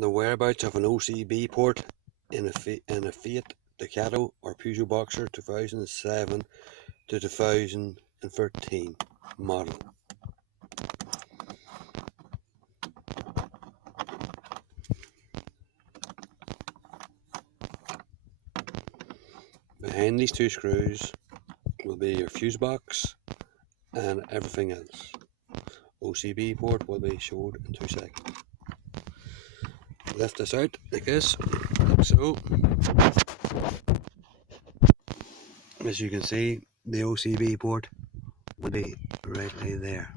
The whereabouts of an OCB port in a Fiat Ducatto or Peugeot Boxer 2007 to 2013 model. Behind these two screws will be your fuse box and everything else. OCB port will be showed in 2 seconds. Lift this out like this, like so. As you can see, the OCB port will be right there.